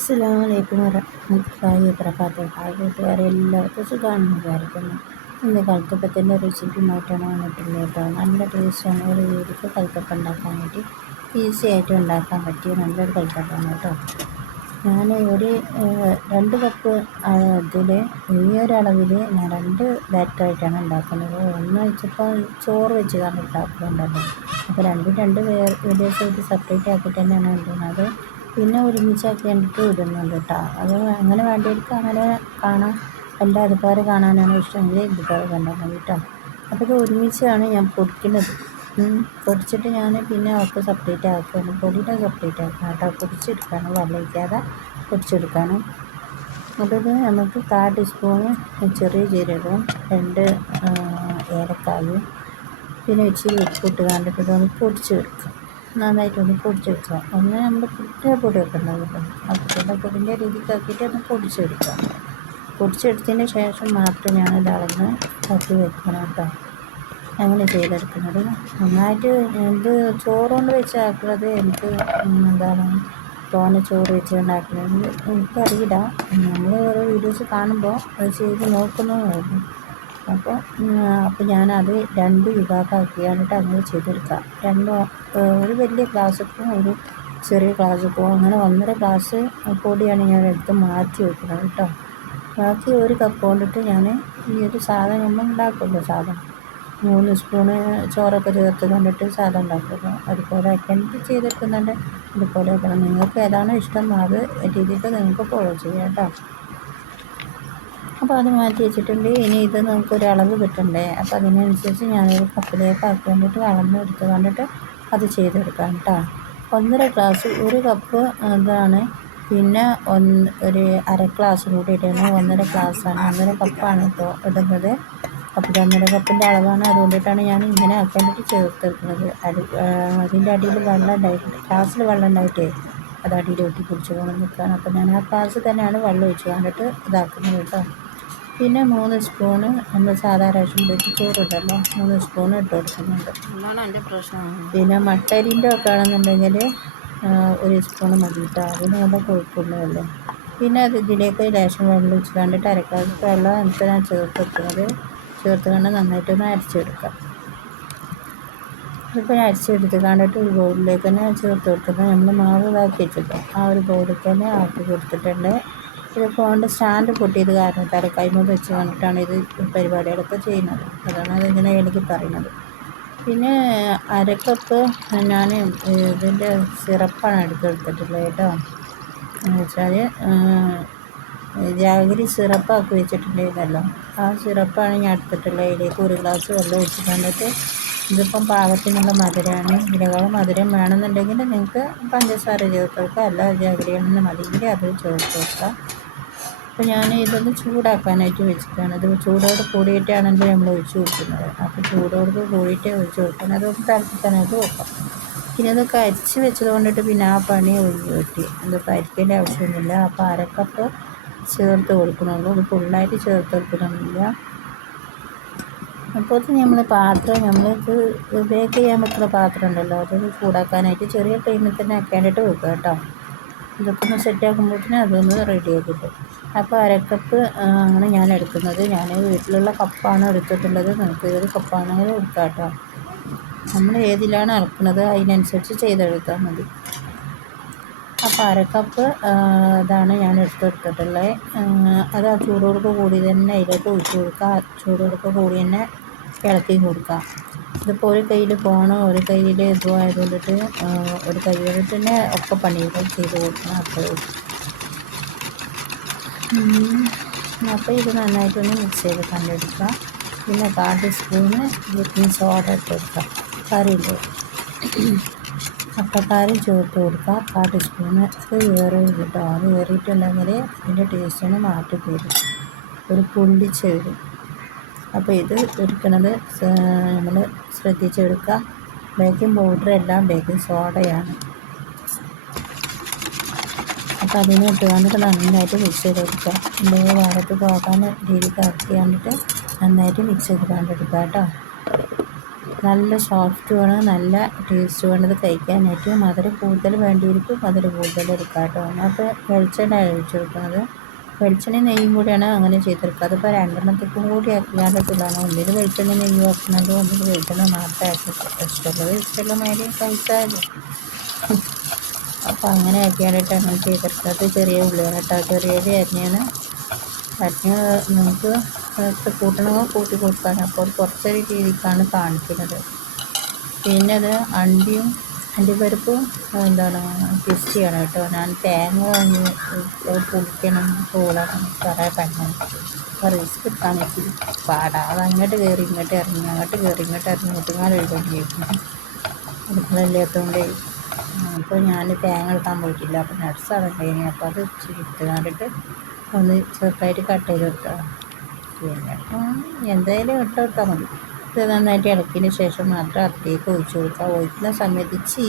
അസ്സലാമലൈക്കും വറഹ്മത്തുള്ളാഹി വബറകാതുഹു. ഹായ് കൂട്ടുകാരെ, എല്ലാവർക്കും സുഖമാണെന്ന് വിചാരിക്കുന്നു. ഇന്ന് കൽത്തപ്പത്തിൻ്റെ റെസിപ്പിയുമായിട്ടാണ് വന്നിട്ടുള്ളത് കേട്ടോ. നല്ല ടേസ്റ്റാണ്. ഒരു വീട്ടിൽ കൽത്തപ്പം ഉണ്ടാക്കാൻ വേണ്ടി ഈസി ആയിട്ട് ഉണ്ടാക്കാൻ പറ്റിയ നല്ലൊരു കൽത്തപ്പമാണ് കേട്ടോ. ഞാൻ ഒരു 2 കപ്പ് ഇതിൽ ഈ ഒരളവിൽ ഞാൻ 2 ബാറ്ററായിട്ടാണ് ഉണ്ടാക്കുന്നത്. ഒന്ന് വെച്ചപ്പോൾ ചോറ് വെച്ച് കാരണം ഉണ്ടാക്കുന്നുണ്ടല്ലോ, അപ്പോൾ രണ്ട് വീഡിയോസായിട്ട് സെപ്പറേറ്റ് ആക്കിയിട്ട് തന്നെയാണ് ഇടുന്നത്. പിന്നെ ഒരുമിച്ചാക്കി കണ്ടിട്ട് ഇടുന്നുണ്ട് കേട്ടോ. അത് അങ്ങനെ വേണ്ടിയിട്ട് അങ്ങനെ കാണാം. എല്ലാ അതുപോലെ കാണാനാണ് ഇഷ്ടമെങ്കിൽ ഇതുപോലെ കണ്ടാൽ മതി കേട്ടോ. അപ്പോൾ ഇത് ഒരുമിച്ചാണ് ഞാൻ പൊടിക്കുന്നത്. പൊടിച്ചിട്ട് ഞാൻ പിന്നെ അവർക്ക് സെപ്പറേറ്റ് ആക്കുകയാണ്. പൊടിയുടെ സെപ്പറേറ്റ് ആക്കണം കേട്ടോ. പൊടിച്ചെടുക്കണം, വെള്ളം ഒഴിക്കാതെ പൊടിച്ചെടുക്കണം. അതിൽ നമുക്ക് 1/4 ടീസ്പൂണ് ചെറിയ ജീരകവും 2 ഏലക്കായും പിന്നെ ഇച്ചിരി ഉപ്പിട്ട് കണ്ടിട്ട് ഇതൊന്ന് പൊടിച്ചെടുക്കാം. നന്നായിട്ടൊന്ന് പൊടിച്ചെടുക്കുക. ഒന്ന് നമ്മൾ പുട്ടിൻ്റെ പൊടിയൊക്കെ ഉണ്ടാകുമല്ലോ, ആ പുട്ടിൻ്റെ പൊടിൻ്റെ രീതിക്കാക്കിയിട്ട് ഒന്ന് പൊടിച്ചെടുക്കുക. പൊടിച്ചെടുത്തതിന് ശേഷം മാത്രം ഞാനിത് അളന്ന് തട്ടി വെക്കണം കേട്ടോ. അങ്ങനെ ചെയ്തെടുക്കുന്നത് നന്നായിട്ട്. ഇത് ചോറ് കൊണ്ട് വെച്ച് ആക്കുന്നത് എനിക്ക് തോനെ ചോറ് വെച്ച് ഉണ്ടാക്കുന്നത് എനിക്കറിയില്ല. നമ്മൾ ഓരോ വീഡിയോസ് കാണുമ്പോൾ അത് ചെയ്ത് നോക്കുന്നതായിരുന്നു. അപ്പോൾ ഞാനത് 2 വിഭാഗമാക്കിയാണിട്ട് അങ്ങനെ ചെയ്തെടുക്കാം. ഒരു വലിയ ഗ്ലാസ്സൊക്കെ ഒരു ചെറിയ ഗ്ലാസ്സൊക്കെ അങ്ങനെ 1.5 ഗ്ലാസ് പൊടിയാണ് ഞാൻ എടുത്ത് മാറ്റി വെക്കുന്നത് കേട്ടോ. ബാക്കി 1 കപ്പ് കൊണ്ടിട്ട് ഞാൻ ഈ ഒരു സാധനം നമ്മൾ ഉണ്ടാക്കുമല്ലോ, സാധനം 3 സ്പൂണ് ചോറൊക്കെ ചേർത്ത് കണ്ടിട്ട് സാധനം ഉണ്ടാക്കുമല്ലോ, അതുപോലെ ആക്കിയിട്ട് ചെയ്തെടുക്കുന്നുണ്ട്. അതുപോലെ ആക്കണം. നിങ്ങൾക്ക് ഏതാണോ ഇഷ്ടം അത് രീതിക്ക് നിങ്ങൾക്ക് ഫോളോ ചെയ്യാം കേട്ടോ. അപ്പോൾ അത് മാറ്റി വെച്ചിട്ടുണ്ട്. ഇനി ഇത് നമുക്കൊരളവ് കിട്ടണ്ടേ, അപ്പോൾ അതിനനുസരിച്ച് ഞാനൊരു കപ്പിലേക്ക് ആക്കി വേണ്ടിയിട്ട് അളന്ന് എടുത്ത് കണ്ടിട്ട് അത് ചെയ്തെടുക്കാം കേട്ടോ. 1.5 ഗ്ലാസ് 1 കപ്പ് ഇതാണ്. പിന്നെ ഒരു 1/2 ഗ്ലാസ് കൂടി ഇടണം. 1.5 ഗ്ലാസ്സാണ്, 1.5 കപ്പാണ് ഇപ്പോൾ ഇടുന്നത്. അപ്പോൾ 1.5 കപ്പിൻ്റെ അളവാണ്. അതുകൊണ്ടിട്ടാണ് ഞാൻ ഇങ്ങനെ ആക്കേണ്ടിയിട്ട് ചേർത്തെടുക്കുന്നത്. അതിൻ്റെ അടിയിൽ വെള്ളം ഉണ്ടായിട്ട്, ഗ്ലാസ്സിൽ വെള്ളം ഉണ്ടായിട്ടേ അത് അടിയിൽ ഒട്ടി പിടിച്ച് കൊണ്ട് നിൽക്കുകയാണ്. അപ്പോൾ ഞാൻ ആ ഗ്ലാസ് തന്നെയാണ് വെള്ളം ഒഴിച്ച് കണ്ടിട്ട് ഇതാക്കുന്നത് കേട്ടോ. പിന്നെ 3 സ്പൂണ് നമ്മൾ സാധാ റേഷൻ വെച്ച് ചോറുണ്ടല്ലോ, 3 സ്പൂണ് ഇട്ട് കൊടുക്കുന്നുണ്ട്. പിന്നെ മട്ടരിൻ്റെ ഒക്കെ ആണെന്നുണ്ടെങ്കിൽ 1 സ്പൂണ് മതി കേട്ടോ. അതിന് നല്ല കൊഴുപ്പുള്ളതല്ലേ. പിന്നെ അത് ഇതിലേക്ക് ലേശം വെള്ളം ഒഴിച്ച് കണ്ടിട്ട് 1/2 ഗ്ലാസ് വെള്ളം എന്നിട്ട് ഞാൻ ചേർത്ത് കണ്ട് നന്നായിട്ടൊന്ന് അരച്ചെടുക്കാം. ഇപ്പോൾ അരച്ചെടുത്ത് കണ്ടിട്ട് ഒരു ബൗളിലേക്ക് തന്നെ ചേർത്ത് കൊടുക്കുന്നത്. നമ്മൾ മാവ് ഇതാക്കി വെച്ചിട്ടോ ആ ഒരു ബൗളിലേക്ക് തന്നെ ആക്കി കൊടുത്തിട്ടുണ്ട്. ഇത് ഫോണിൻ്റെ സ്റ്റാൻഡ് പൊട്ടിയത് കാരണത്താൽ കൈമ വെച്ച് കണ്ടിട്ടാണ് ഇത് പരിപാടികളൊക്കെ ചെയ്യുന്നത്. അതാണ് അതിങ്ങനെ എനിക്ക് പറയുന്നത്. പിന്നെ 1/2 കപ്പ് ഞാൻ ഇതിൻ്റെ സിറപ്പാണ് എടുത്തിട്ടുള്ളത് കേട്ടോ. എന്ന് വെച്ചാൽ ജാഗരി സിറപ്പാക്കി വെച്ചിട്ടുണ്ടായിരുന്നല്ലോ, ആ സിറപ്പാണ് ഞാൻ എടുത്തിട്ടുള്ളത്. ഇതിലേക്ക് 1 ഗ്ലാസ് വെള്ളം ഒഴിച്ച് കണ്ടിട്ട് ഇതിപ്പം പാകത്തിനുള്ള മധുരമാണ്. ഇതിനേക്കാളും മധുരം വേണമെന്നുണ്ടെങ്കിൽ നിങ്ങൾക്ക് പഞ്ചസാര ചേർത്ത് കൊടുക്കുക, അല്ല ജാഗരിയാണെന്ന് മതിയെങ്കിൽ അത് ചേർത്ത് കൊടുക്കുക. അപ്പോൾ ഞാൻ ഇതൊന്ന് ചൂടാക്കാനായിട്ട് വെച്ചിട്ടാണ്. ഇത് ചൂടോട് കൂടിയിട്ടാണെങ്കിൽ നമ്മൾ ഒഴിച്ച് കൊടുക്കുന്നത്. അപ്പോൾ ചൂടോട് കൂടിയിട്ടേ ഒഴിച്ച് കൊടുക്കണം. അതൊന്ന് തിളപ്പിക്കാനായിട്ട് വെക്കാം. പിന്നെ ഇതൊക്കെ അരിച്ച് വെച്ചത് കൊണ്ടിട്ട് പിന്നെ ആ പണി ഒഴിഞ്ഞ് കിട്ടി. ഇതിപ്പോൾ അരിക്കേണ്ട ആവശ്യമൊന്നുമില്ല. അപ്പോൾ 1/2 കപ്പ് ചേർത്ത് കൊടുക്കണുള്ളൂ, ഇത് ഫുള്ളായിട്ട് ചേർത്ത് കൊടുക്കണമെന്നില്ല. അപ്പോൾ നമ്മൾ പാത്രം നമ്മൾക്ക് ബേക്ക് ചെയ്യാൻ വെക്കുന്ന പാത്രം ഉണ്ടല്ലോ, അത് ചൂടാക്കാനായിട്ട് ചെറിയ ഫ്ലെയിമിൽ തന്നെ ആക്കാനായിട്ട് വെക്കുക കേട്ടോ. ഇതൊക്കെ ഒന്ന് സെറ്റാക്കുമ്പോഴത്തേന് അതൊന്ന് റെഡിയാക്കി കിട്ടും. അപ്പോൾ 1/2 കപ്പ് ആണ് ഞാൻ എടുക്കുന്നത്. ഞാൻ വീട്ടിലുള്ള കപ്പാണ് എടുത്തിട്ടുള്ളത്. നമുക്ക് ഏത് കപ്പാണെങ്കിലും എടുക്കാം കേട്ടോ. നമ്മൾ ഏതിലാണ് അളക്കുന്നത് അതിനനുസരിച്ച് ചെയ്തെടുത്താൽ മതി. അപ്പോൾ 1/2 കപ്പ് ഇതാണ് ഞാൻ എടുത്തിട്ടുള്ളത്. അത് ആ ചൂടോട് കൂടി തന്നെ അതിലേക്ക് ഒഴിച്ച് കൊടുക്കുക. ചൂടോട് കൂടി തന്നെ ഇളക്കി കൊടുക്കുക. ഇതിപ്പോൾ ഒരു കയ്യിൽ ഫോണ് ഒരു കയ്യിൽ ഇതും ആയതുകൊണ്ടിട്ട് ഒരു കൈ കൊണ്ടിട്ട് തന്നെ ഒക്കെ പണികൾ ചെയ്ത് കൊടുക്കണം. അപ്പോൾ ഇത് നന്നായിട്ടൊന്ന് മിക്സ് ചെയ്ത് കണ്ടെടുക്കുക. പിന്നെ 1/4 ടീസ്പൂണ് ബേക്കിംഗ് സോഡ ഇട്ട് കൊടുക്കുക. കറിയില്ലേ, അപ്പക്കാരി ചേർത്ത് കൊടുക്കുക. 1/4 ടീസ്പൂണ്. അത് വേറെ കിട്ടും. അത് വേറിയിട്ടുണ്ടെങ്കിൽ അതിൻ്റെ ടേസ്റ്റിന് മാറ്റി തരും, ഒരു പുളിച്ച് വരും. അപ്പോൾ ഇത് എടുക്കുന്നത് നമ്മൾ ശ്രദ്ധിച്ചെടുക്കുക. ബേക്കിംഗ് പൗഡർ എല്ലാം ബേക്കിംഗ് സോഡയാണ്. അപ്പോൾ അതിനെ ഇട്ട് കണ്ടിട്ട് നന്നായിട്ട് മിക്സ് ചെയ്ത് കൊടുക്കുക. എന്തെങ്കിലും ഭാഗത്ത് പോകാൻ രീതിക്ക് ഇറക്കി കണ്ടിട്ട് നന്നായിട്ട് മിക്സ് ചെയ്ത് കണ്ടെടുക്കുക കേട്ടോ. നല്ല സോഫ്റ്റുമാണ്, നല്ല ടേസ്റ്റുമാണ് ഇത് കഴിക്കാനായിട്ട്. മധുരം കൂടുതൽ വേണ്ടിയിരിക്കും മധുരം കൂടുതൽ എടുക്കാം കേട്ടോ. അപ്പോൾ വെളിച്ചെണ്ണ ഒഴിച്ച് കൊടുക്കുന്നത്. വെളിച്ചെണ്ണയും നെയ്യും കൂടിയാണ് അങ്ങനെ ചെയ്തെടുക്കുക. അതിപ്പോൾ രണ്ടെണ്ണത്തിൽ കൂടി ആക്കിയാലത്തിലാണ്. ഒന്നിൽ വെളിച്ചെണ്ണ നെയ്യും ആക്കുന്നുണ്ട്, ഒന്നിൽ വെളിച്ചെണ്ണ മാത്രമേ ആക്കി ഇഷ്ടമുള്ള മാതിരി കഴിച്ചാലും. അപ്പോൾ അങ്ങനെ ആക്കിയാലിട്ട് അങ്ങനെ ചെയ്തെടുക്കുന്നത്. ചെറിയ ഉള്ളിയാണ് കേട്ടോ, ചെറിയ അരിഞ്ഞാണ്. അരിഞ്ഞ് നമുക്ക് കൂട്ടണമെങ്കിൽ കൂട്ടി കൊടുക്കാൻ. അപ്പോൾ കുറച്ചൊരു രീതിക്കാണ് കാണിക്കുന്നത്. പിന്നെ അത് അണ്ടിപ്പരിപ്പും പിസ്റ്റിയാണ് കേട്ടോ. ഞാൻ തേങ്ങ വാങ്ങി പുളിക്കണം പൂളണം കുറേ പണം. അപ്പോൾ റിസ്ക് എടുക്കാൻ ഇച്ചിരി പാടാ. അത് അങ്ങോട്ട് കയറി ഇങ്ങോട്ട് ഇറങ്ങി, അങ്ങോട്ട് കയറി ഇങ്ങോട്ട് ഇറങ്ങി ഒട്ടുങ്ങാൻ എഴുതിയിരിക്കും അടുക്കളയില്ലാത്തതുകൊണ്ട്. അപ്പോൾ ഞാൻ തേങ്ങ എടുക്കാൻ പോയിട്ടില്ല. അപ്പോൾ നട്ട്സ് അതുണ്ടായിനി. അപ്പോൾ അത് ഇച്ചിരി ഇട്ട് കണ്ടിട്ട് ഒന്ന് ചെറുതായിട്ട് കട്ട് ചെയ്ത് കൊടുത്താൽ പിന്നെ എന്തായാലും ഇട്ട് കൊടുത്താൽ മതി. ഇത് നന്നായിട്ട് ഇളക്കിയതിന് ശേഷം മാത്രം അതിലേക്ക് ഒഴിച്ച് കൊടുക്കുക. ഒഴിക്കുന്ന സമയത്ത് ചീ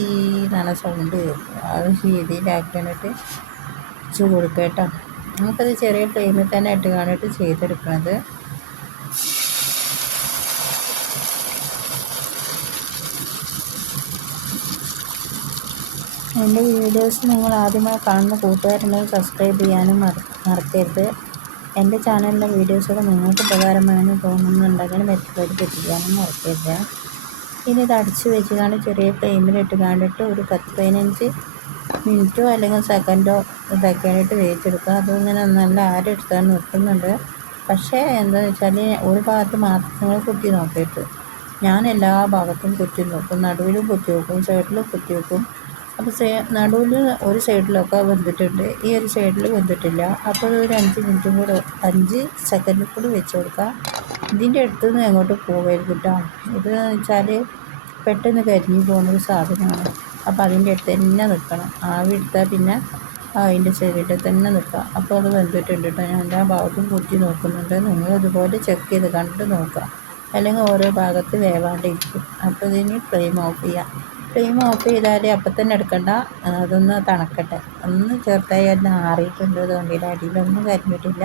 നല്ല സൗണ്ട് കേൾക്കും. അത് രീതിയിലാക്കിയിട്ട് ഒഴിച്ച് കൊടുക്കുക കേട്ടോ. നമുക്കത് ചെറിയ ഫ്ലെയിമിൽ തന്നെ ഇട്ട് കാണിട്ട് ചെയ്തെടുക്കുന്നത്. എൻ്റെ വീഡിയോസ് നിങ്ങൾ ആദ്യമായി കാണുന്ന കൂട്ടുകാരുണ്ടെങ്കിൽ സബ്സ്ക്രൈബ് ചെയ്യാനും മറക്കരുത്. എൻ്റെ ചാനലിലെ വീഡിയോസൊക്കെ നിങ്ങൾക്ക് ഉപകാരമാണെന്ന് തോന്നുന്നുണ്ടെങ്കിൽ മറ്റുള്ളവർക്ക് എത്തിക്കാനും മറക്കരുത്. ഇനി ഇത് അടച്ച് വെച്ച് ചെറിയ ഫ്ലെയിമിലിട്ട് കണ്ടിട്ട് ഒരു 10-15 മിനിറ്റോ അല്ലെങ്കിൽ സെക്കൻഡോ ഇതാക്കിയായിട്ട് വേവിച്ചെടുക്കുക. അതിങ്ങനെ നല്ല ആരെടുത്താൽ നിർത്തുന്നുണ്ട്. പക്ഷേ എന്താണെന്ന് വെച്ചാൽ ഒരു ഭാഗത്ത് മാത്രം നിങ്ങൾ കുത്തി നോക്കിയിട്ട്. ഞാൻ എല്ലാ ഭാഗത്തും കുത്തി നോക്കും, നടുവിലും കുത്തി വെക്കും, സൈഡിലും കുത്തി വെക്കും. അപ്പോൾ നടുവിൽ ഒരു സൈഡിലൊക്കെ വെന്തിട്ടുണ്ട്, ഈ ഒരു സൈഡിൽ വെന്തിട്ടില്ല. അപ്പോൾ ഒരു 5 മിനിറ്റും കൂടെ 5 സെക്കൻഡിൽ കൂടി വെച്ച് കൊടുക്കുക. ഇതിൻ്റെ അടുത്ത് നിന്ന് എങ്ങോട്ട് പോകരുത് കേട്ടോ. ഇത് വെച്ചാൽ പെട്ടെന്ന് കരിഞ്ഞു പോകുന്നൊരു സാധനമാണ്. അപ്പോൾ അതിൻ്റെ അടുത്ത് തന്നെ നിൽക്കണം. ആവി എടുത്താൽ പിന്നെ അതിൻ്റെ സൈഡിൽ തന്നെ നിൽക്കുക. അപ്പോൾ അത് വെന്തിട്ടുണ്ട് കേട്ടോ. ഞാൻ എല്ലാ ഭാഗത്തും കുത്തി നോക്കുന്നുണ്ട്. നിങ്ങൾ ഇതുപോലെ ചെക്ക് ചെയ്ത് കണ്ടിട്ട് നോക്കുക, അല്ലെങ്കിൽ ഓരോ ഭാഗത്ത് വേവാണ്ടിരിക്കും. അപ്പോൾ ഇതിന് ഫ്ലെയിം ഓഫ് ചെയ്യാം. ഫ്ലെയിം ഓഫ് ചെയ്താൽ അപ്പം തന്നെ എടുക്കണ്ട, അതൊന്ന് തണുക്കട്ടെ. ഒന്ന് ചെറുതായി ഒന്ന് ആറിയിട്ടുണ്ട്. അതുകൊണ്ടില്ല അടിയിലൊന്നും കരിഞ്ഞിട്ടില്ല,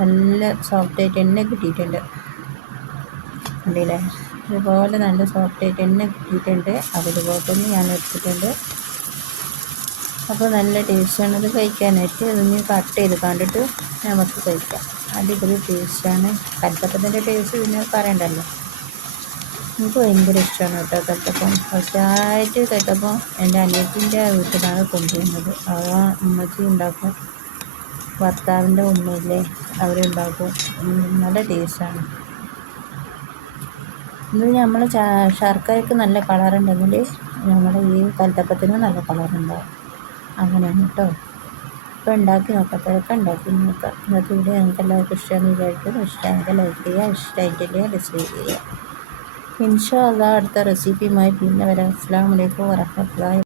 നല്ല സോഫ്റ്റായിട്ട് തന്നെ കിട്ടിയിട്ടുണ്ട്. കണ്ടില്ലേ, ഇതുപോലെ നല്ല സോഫ്റ്റായിട്ട് തന്നെ കിട്ടിയിട്ടുണ്ട്. അതുപോലെ തന്നെ ഞാൻ എടുത്തിട്ടുണ്ട്. അപ്പോൾ നല്ല ടേസ്റ്റാണ് ഇത് കഴിക്കാനായിട്ട്. ഇതൊന്ന് കട്ട് ചെയ്ത് കണ്ടിട്ട് നമുക്ക് കഴിക്കാം. അടിപൊളി ടേസ്റ്റാണ്. കൽത്തപ്പത്തിൻ്റെ ടേസ്റ്റ് പിന്നെ പറയണ്ടല്ലോ. എനിക്ക് ഭയങ്കര ഇഷ്ടമാണ് കേട്ടോ കൽത്തപ്പം. ഫസ്റ്റായിട്ട് കൽത്തപ്പം എൻ്റെ അനിയത്തിൻ്റെ വീട്ടിലാണ് കൊണ്ടുവരുന്നത്. അവ ഉമ്മച്ചി ഉണ്ടാക്കും, ഭർത്താവിൻ്റെ ഉമ്മയില്ലേ അവരുണ്ടാക്കും. നല്ല ടേസ്റ്റാണ്. ഇത് നമ്മൾ ശർക്കരയ്ക്ക് നല്ല കളറുണ്ടെങ്കിൽ നമ്മുടെ ഈ കൽത്തപ്പത്തിന് നല്ല കളറുണ്ടാവും. അങ്ങനെയാണ് കേട്ടോ. ഇപ്പോൾ ഉണ്ടാക്കി നോക്കത്തൊക്കെ ഉണ്ടാക്കി നോക്കാം. ഇന്നത്തെ വീഡിയോ നിങ്ങൾക്ക് എല്ലാവർക്കും ഇഷ്ടമെന്ന് വിചാരിക്കുന്നു. ഇഷ്ടമെങ്കിൽ ലൈക്ക് ചെയ്യുക, ഇഷ്ടമായിട്ടില്ലേ ഡിസ്ലൈക്ക് ചെയ്യുക. ഇൻഷാ അല്ലാഹ് അടുത്ത റെസിപ്പിയുമായി പിന്നെ വരാം. അസ്സലാമു അലൈക്കും വറഹ്മത്തുള്ളാഹി.